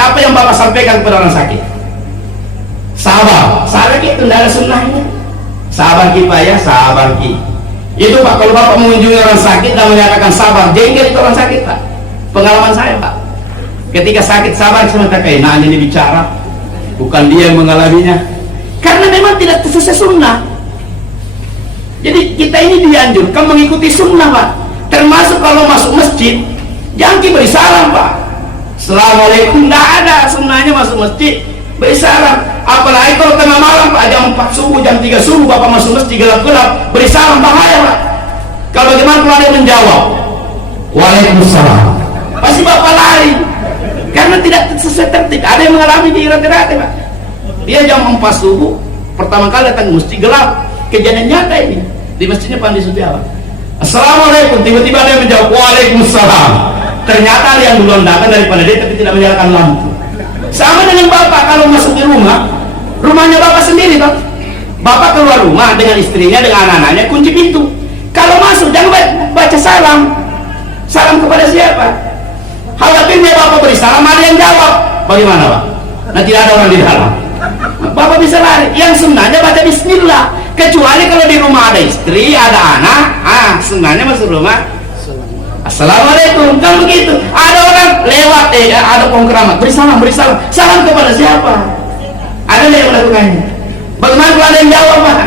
apa yang Bapak sampaikan kepada orang sakit? Sabar. Sabar itu tidak ada sunnahnya. Sabar ki Pak ya, sabar ki. Itu Pak, kalau Bapak mengunjungi orang sakit dan menyatakan sabar, jengkel itu orang sakit Pak. Pengalaman saya Pak, ketika sakit sabar saya mengatakan, nah ini bicara, bukan dia yang mengalaminya, karena memang tidak sesuai sunnah. Jadi kita ini dianjurkan mengikuti sunnah Pak. Termasuk kalau masuk masjid, jangan beri salam Pak. Assalamualaikum, tidak ada sunnahnya masuk masjid beri salam. Apalagi kalau tengah malam Pak, jam 4 subuh, jam 3 subuh Bapak masuk masjid gelap-gelap beri salam, bahaya Pak. Kalau bagaimana kalau ada yang menjawab Waalaikumsalam, pasti Bapak lari karena tidak sesuai tertib. Ada yang mengalami di rata-rata Pak, dia jam 4 subuh pertama kali datang ke masjid gelap. Kejadian nyata ini di masjidnya Pandi Sutiawan. Assalamualaikum, tiba-tiba ada yang menjawab Waalaikumsalam. Ternyata ada yang duluan datang daripada dia tapi tidak menyalakan lampu. Sama dengan Bapak kalau masuk di rumah, rumahnya Bapak sendiri Pak. Bapak keluar rumah dengan istrinya, dengan anak-anaknya, kunci pintu. Kalau masuk jangan baca salam. Salam kepada siapa? Khawatirnya Bapak beri salam ada yang jawab. Bagaimana Pak? Nah tidak ada orang di dalam. Bapak bisa lari. Yang sunnahnya baca bismillah. Kecuali kalau di rumah ada istri, ada anak, sunnahnya masuk rumah Assalamualaikum, kan begitu. Ada orang lewat, ada pohon keramat, beri salam, salam kepada siapa? Ada yang melakukannya. Bagaimana kalau ada yang jawab Pak?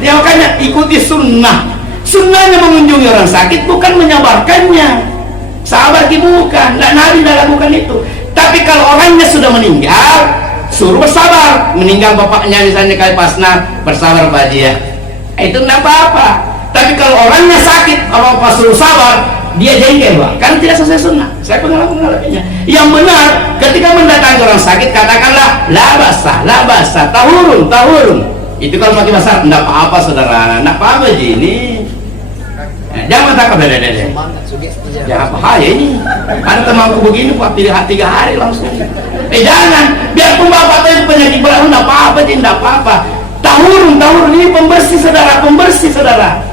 Ya makanya ikuti sunnah. Sunnahnya mengunjungi orang sakit bukan menyabarkannya. Sabar bukan, Nabi tidak lakukan itu. Tapi kalau orangnya sudah meninggal, suruh bersabar. Meninggal bapaknya misalnya kayak Pasna, bersabar Pak Haji ya, itu tidak apa-apa. Tapi kalau orangnya sakit, kalau pas suruh sabar, dia jengkel Pak, karena tidak sesuai sunnah. Saya mengalaminya. Yang benar, ketika mendatangi orang sakit, katakanlah la basa, tahurun. Itu kalau pakai bahasa, tidak apa-apa saudara, tidak apa-apa ini. Jangan tak beda-beda. Jangan bahaya ini. Ada temanku begini Pak, 3 hari langsung. Jangan, biarpun Bapak itu penyakit berat, tidak apa-apa, tidak apa-apa. Tahurun ini pembersih saudara.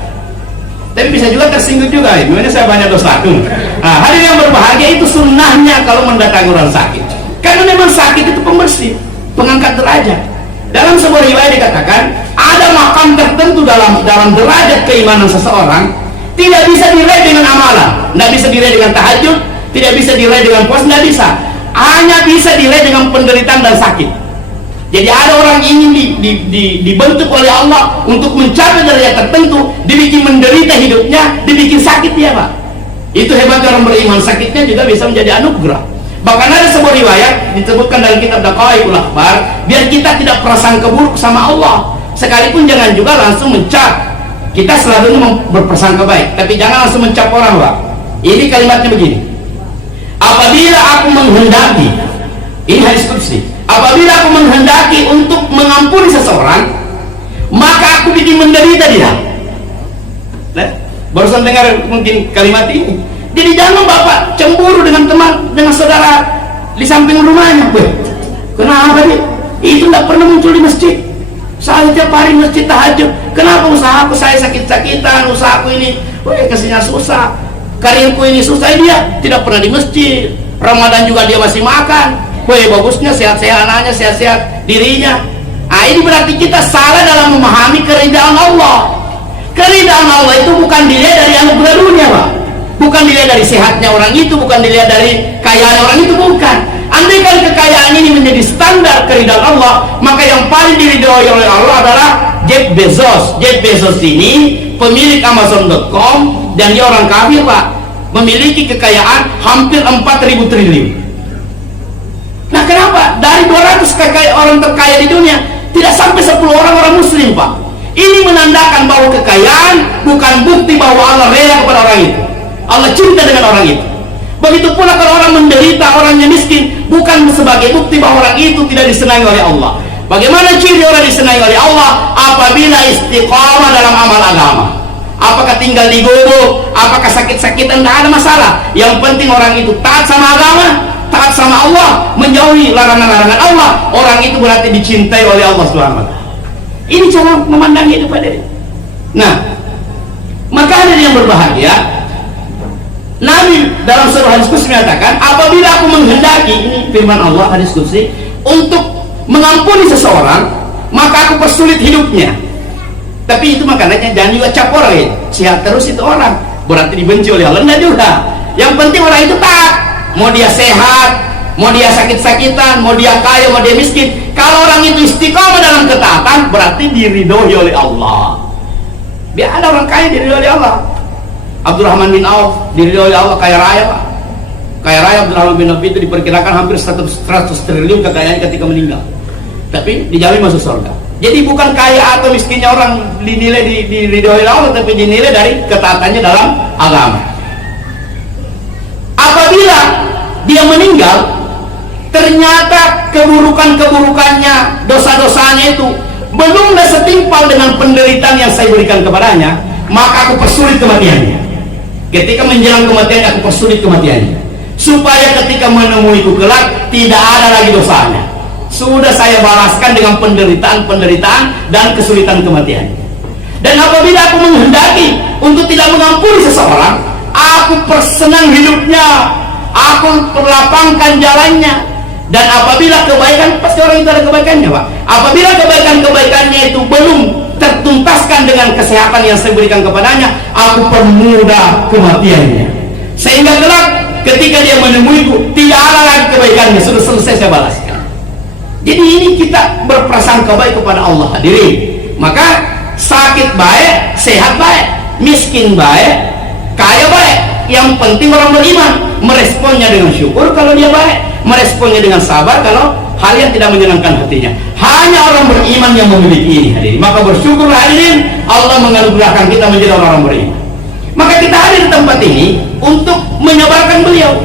Tapi bisa juga tersinggung juga, gimana saya banyak dosa. Nah, hadirin yang berbahagia, itu sunnahnya kalau mendatangi orang sakit. Karena memang sakit itu pembersih, pengangkat derajat. Dalam sebuah riwayat dikatakan ada makam tertentu dalam derajat keimanan seseorang, tidak bisa diraih dengan amalan, tidak bisa diraih dengan tahajud, tidak bisa diraih dengan puasa, tidak bisa. Hanya bisa diraih dengan penderitaan dan sakit. Jadi ada orang ingin dibentuk oleh Allah untuk mencapai derajat tertentu, dibikin menderita hidupnya, dibikin sakit ya Pak. Itu hebatnya orang beriman, sakitnya juga bisa menjadi anugerah. Bahkan ada sebuah riwayat disebutkan dalam kitab Daqaiqul Akhbar, biar kita tidak prasangka buruk sama Allah. Sekalipun jangan juga langsung mencap. Kita selalu berprasangka baik, tapi jangan langsung mencap orang Pak. Ini kalimatnya begini. Apabila aku menghendaki, ini hadis qudsi, apabila aku menghendaki untuk mengampuni seseorang, maka aku bikin menderita dia. Nah, barusan dengar mungkin kalimat ini. Jadi jangan Bapak cemburu dengan teman, dengan saudara di samping rumahnya. Kenapa nih? Itu tidak pernah muncul di masjid. Saya tiap hari masjid tahajud. Kenapa usahaku saya sakit-sakitan, usahaku ini kasihnya susah, karirku ini susah, dia tidak pernah di masjid. Ramadan juga dia masih makan. Bagusnya sehat-sehat anaknya, sehat-sehat dirinya. Nah, ini berarti kita salah dalam memahami keridhaan Allah. Keridhaan Allah itu bukan dilihat dari anugerah dunia Pak, bukan dilihat dari sehatnya orang itu, bukan dilihat dari kekayaan orang itu, bukan. Andaikan kekayaan ini menjadi standar keridhaan Allah, maka yang paling diridhoi oleh Allah adalah Jeff Bezos. Jeff Bezos ini pemilik Amazon.com dan dia orang kafir Pak, memiliki kekayaan hampir 4.000 triliun. Nah kenapa? Dari 200 orang terkaya di dunia, tidak sampai 10 orang muslim Pak. Ini menandakan bahwa kekayaan bukan bukti bahwa Allah rela kepada orang itu, Allah cinta dengan orang itu. Begitu pula kalau orang menderita, orangnya miskin, bukan sebagai bukti bahwa orang itu tidak disenangi oleh Allah. Bagaimana ciri orang disenangi oleh Allah? Apabila istiqamah dalam amal agama. Apakah tinggal di gubuk, apakah sakit-sakitan, tidak ada masalah. Yang penting orang itu taat sama agama, taat sama Allah, menjauhi larangan-larangan Allah. Orang itu berarti dicintai oleh Allah SWT. Ini cara memandang hidup pada diri. Nah, maka ada yang berbahagia. Nabi dalam surah hadis kursi menyatakan, apabila aku menghendaki, ini firman Allah hadis kursi, untuk mengampuni seseorang, maka aku persulit hidupnya. Tapi itu makanya jangan juga cap orang ya. Sehat terus itu orang, berarti dibenci oleh Allah. Enggak juga. Yang penting orang itu taat. Mau dia sehat, mau dia sakit-sakitan, mau dia kaya, mau dia miskin, kalau orang itu istiqomah dalam ketaatan, berarti diridhoi oleh Allah. Biar ada orang kaya diridhoi oleh Allah. Abdurrahman bin Auf diridhoi oleh Allah, kaya raya Pak. Kaya raya Abdurrahman bin Auf itu diperkirakan hampir 100 triliun kekayaannya ketika meninggal. Tapi dijamin masuk surga. Jadi bukan kaya atau miskinnya orang dinilai diridhoi oleh Allah, tapi dinilai dari ketaatannya dalam agama. Apabila dia meninggal, ternyata keburukan-keburukannya, dosa-dosanya itu belum setimpal dengan penderitaan yang saya berikan kepadanya, maka aku persulit kematiannya. Ketika menjelang kematian, aku persulit kematiannya, supaya ketika menemuiku kelak tidak ada lagi dosanya. Sudah saya balaskan dengan penderitaan dan kesulitan kematian. Dan apabila aku menghendaki untuk tidak mengampuni seseorang, aku persenang hidupnya, aku perlapangkan jalannya. Dan apabila kebaikan, pasti orang itu ada kebaikannya Pak. Apabila kebaikan-kebaikannya itu belum tertuntaskan dengan kesehatan yang saya berikan kepadanya, aku permudah kematiannya, sehingga kelak ketika dia menemuiku tidak ada lagi kebaikannya, sudah selesai saya balaskan. Jadi ini kita berprasangka baik kepada Allah, hadirin. Maka sakit baik, sehat baik, miskin baik, kaya baik, yang penting orang beriman meresponnya dengan syukur kalau dia baik, meresponnya dengan sabar kalau hal yang tidak menyenangkan hatinya. Hanya orang beriman yang memiliki ini, hadirin. Maka bersyukurlah hadirin, Allah menganugerahkan kita menjadi orang beriman. Maka kita hadir di tempat ini untuk menyebarkan beliau,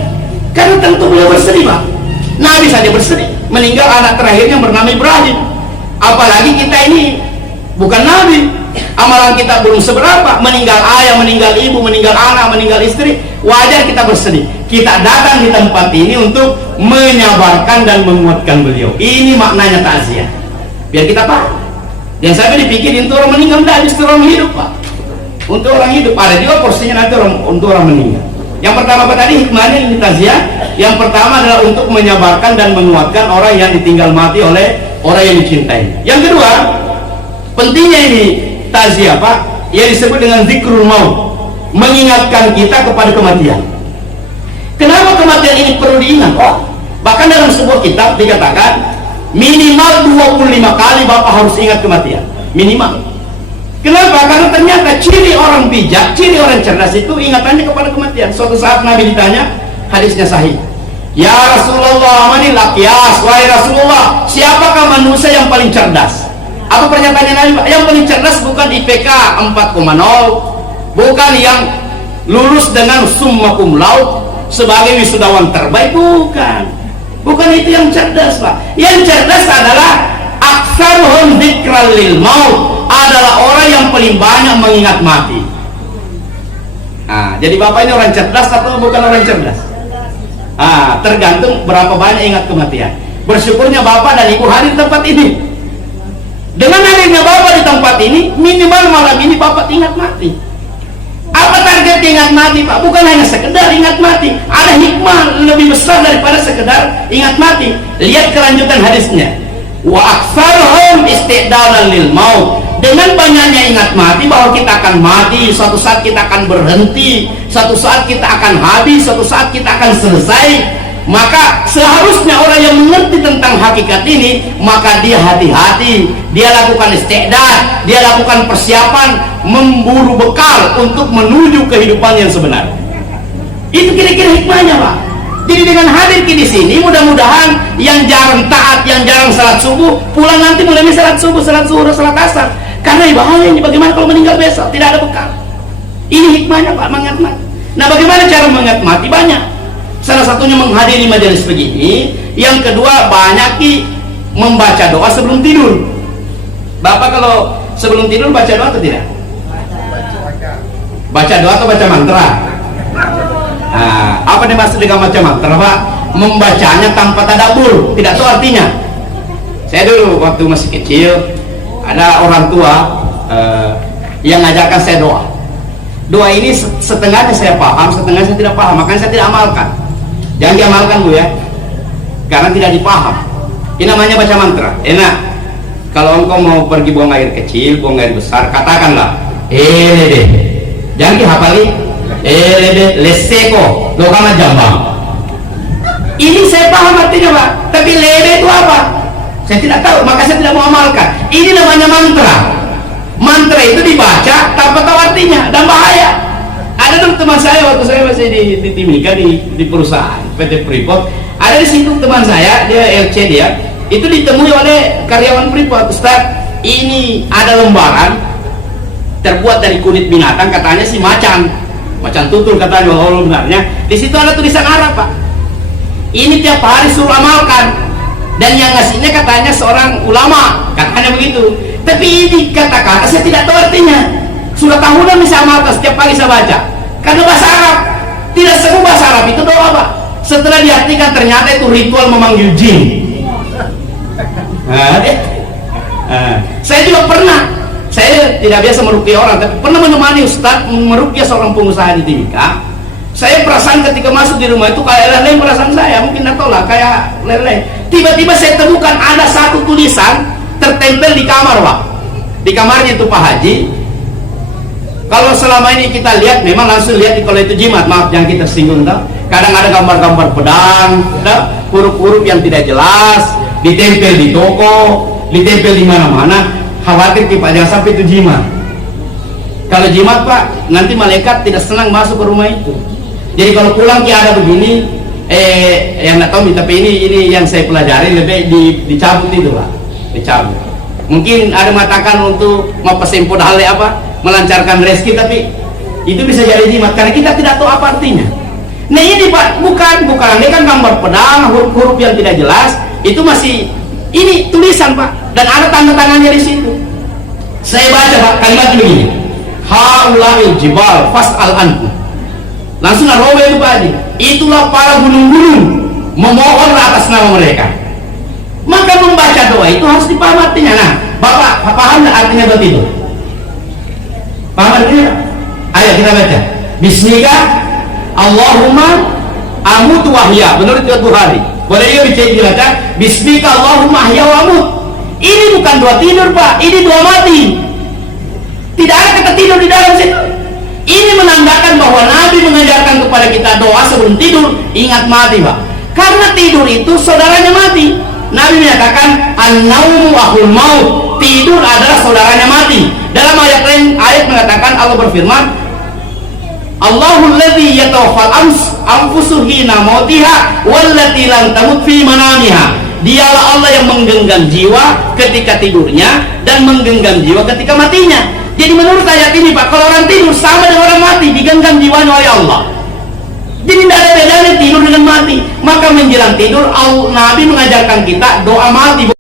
karena tentu beliau bersedih Pak. Nabi saja bersedih meninggal anak terakhirnya bernama Ibrahim, apalagi kita ini bukan Nabi, amalan kita belum seberapa, meninggal ayah, meninggal ibu, meninggal anak, meninggal istri, wajar kita bersedih. Kita datang di tempat ini untuk menyabarkan dan menguatkan beliau. Ini maknanya takziah, biar kita paham. Yang saya dipikirin untuk orang meninggal, tidak justru orang hidup Pak. Untuk orang hidup ada juga porsinya nanti untuk orang meninggal. Yang pertama apa tadi hikmahnya ini takziah? Yang pertama adalah untuk menyabarkan dan menguatkan orang yang ditinggal mati oleh orang yang dicintai. Yang kedua, pentingnya ini takziah Pak, yang disebut dengan zikrul maut, mengingatkan kita kepada kematian. Kenapa kematian ini perlu diingat? Bahkan dalam sebuah kitab dikatakan minimal 25 kali Bapak harus ingat kematian, minimal. Kenapa? Karena ternyata ciri orang bijak, ciri orang cerdas itu ingatannya kepada kematian. Suatu saat Nabi ditanya, hadisnya sahih, ya Rasulullah, manil aqyas, wahai Rasulullah, siapakah manusia yang paling cerdas? Apa pernyataannya Nabi? Yang paling cerdas bukan IPK 4,0, bukan yang lulus dengan summa cum laude sebagai wisudawan terbaik, bukan itu yang cerdas Pak. Yang cerdas adalah aktsaruhum dzikran lil maut, adalah orang yang paling banyak mengingat mati. Nah, jadi Bapak ini orang cerdas atau bukan orang cerdas? Tergantung berapa banyak ingat kematian. Bersyukurnya Bapak dan Ibu hadir di tempat ini. Dengan hadirnya Bapak di tempat ini, minimal malam ini Bapak ingat mati. Apa target ingat mati Pak? Bukan hanya sekedar ingat mati, ada hikmah lebih besar daripada sekedar ingat mati. Lihat kelanjutan hadisnya, wa aktsaruhum istidalan lil maut. Dengan banyaknya ingat mati bahwa kita akan mati, suatu saat kita akan berhenti, suatu saat kita akan habis, suatu saat kita akan selesai, maka seharusnya orang yang mengerti tentang hakikat ini, maka dia hati-hati, dia lakukan istidad, dia lakukan persiapan, memburu bekal untuk menuju kehidupan yang sebenar. Itu kira-kira hikmahnya Pak. Jadi dengan hadir di sini, mudah-mudahan yang jarang taat, yang jarang salat subuh, pulang nanti mulai salat subuh, salat zuhur, salat asar. Karena bahaya ini, bagaimana kalau meninggal besok tidak ada bekal. Ini hikmahnya Pak, mengingat mati. Nah, bagaimana cara mengingat mati? Banyak. Salah satunya menghadiri majelis begini. Yang kedua, banyak membaca doa sebelum tidur. Bapak kalau sebelum tidur baca doa atau tidak? Baca doa atau baca mantra? Nah, apa yang dimaksud dengan baca mantra Pak? Membacanya tanpa tadabbur, tidak tahu artinya. Saya dulu waktu masih kecil, ada orang tua yang ngajarkan saya doa. Doa ini setengahnya saya paham, setengahnya saya tidak paham, makanya saya tidak amalkan. Jangan diamalkan Bu ya, karena tidak dipaham. Ini namanya baca mantra. Enak. Kalau engkau mau pergi buang air kecil, buang air besar, katakanlah elede. Jangan dihafali elede leseko lokama jambang. Ini saya paham artinya Pak, tapi lede itu apa? Saya tidak tahu, maka saya tidak mau amalkan. Ini namanya mantra. Mantra itu dibaca tanpa tahu artinya dan bahaya. Ada teman saya waktu saya masih di Timika di perusahaan PT Freeport, ada di situ teman saya, dia LC dia, itu ditemui oleh karyawan Freeport. Ustaz, ini ada lembaran terbuat dari kulit binatang, katanya sih macan tutul katanya. Oh benarnya di situ ada tulisan Arab Pak. Ini tiap hari suruh amalkan, dan yang ngasihnya katanya seorang ulama, katanya begitu. Tapi ini kata-kata saya tidak tahu artinya. Sudah tahunan bisa amalkan, setiap pagi saya baca karena bahasa Arab. Tidak semua bahasa Arab itu doa Pak. Setelah diartikan ternyata itu ritual memanggil jin. Saya juga pernah, saya tidak biasa meruqyah orang, tapi pernah menemani Ustaz meruqyah seorang pengusaha di Timika. Saya perasaan ketika masuk di rumah itu kayak lele, perasaan saya mungkin atau lah kayak lele. Tiba-tiba saya temukan ada satu tulisan tertempel di kamar Pak. Di kamarnya itu Pak Haji. Kalau selama ini kita lihat, memang langsung lihat kalau itu jimat, maaf jangan kita singgung tau. Kadang ada gambar-gambar pedang, huruf-huruf yang tidak jelas, ditempel di toko, ditempel di mana-mana. Khawatir kita jangan sampai itu jimat. Kalau jimat Pak, nanti malaikat tidak senang masuk ke rumah itu. Jadi kalau pulang kita ada begini, yang nggak tahu, tapi ini yang saya pelajari lebih dicabut itu Pak, dicabut. Mungkin ada mengatakan untuk mempersempo hal apa, melancarkan rezeki, tapi itu bisa jadi jimat karena kita tidak tahu apa artinya. Nah ini Pak, bukan ini kan gambar pedang, huruf-huruf yang tidak jelas, itu masih ini tulisan Pak, dan ada tanda tangannya di situ. Saya baca Pak, kalimat begini, haula'il jibal fas'al anhu. Langsung arwah itu Pak Haji, itulah para gunung-gunung, memohon atas nama mereka. Maka membaca doa itu harus dipaham artinya. Nah Bapak paham nggak artinya doa itu? Paham artinya? Ayo kita baca. Bismillah Allahumma amutu wahya, menurut Bukhari. Boleh juga dibaca Bismillah Allahumma ahya wa amut. Ini bukan doa tidur Pak, ini doa mati. Tidak ada kata tidur di dalam situ. Ini menandakan bahwa Nabi mengajarkan kepada kita doa sebelum tidur, ingat mati Pak. Karena tidur itu saudaranya mati. Nabi menyatakan an-naumu akhul maut, tidur adalah saudaranya mati. Dalam ayat lain, ayat mengatakan, Allah berfirman, Allahul ladzi yatawaffal anfusu hina mautiha wallati lam tamut fi manamiha. Dialah Allah yang menggenggam jiwa ketika tidurnya dan menggenggam jiwa ketika matinya. Jadi menurut ayat ini Pak, kalau orang tidur sama dengan orang mati, digenggam jiwanya oleh Allah. Jadi tidak ada bedanya tidur dengan mati. Maka menjelang tidur Nabi mengajarkan kita doa mati.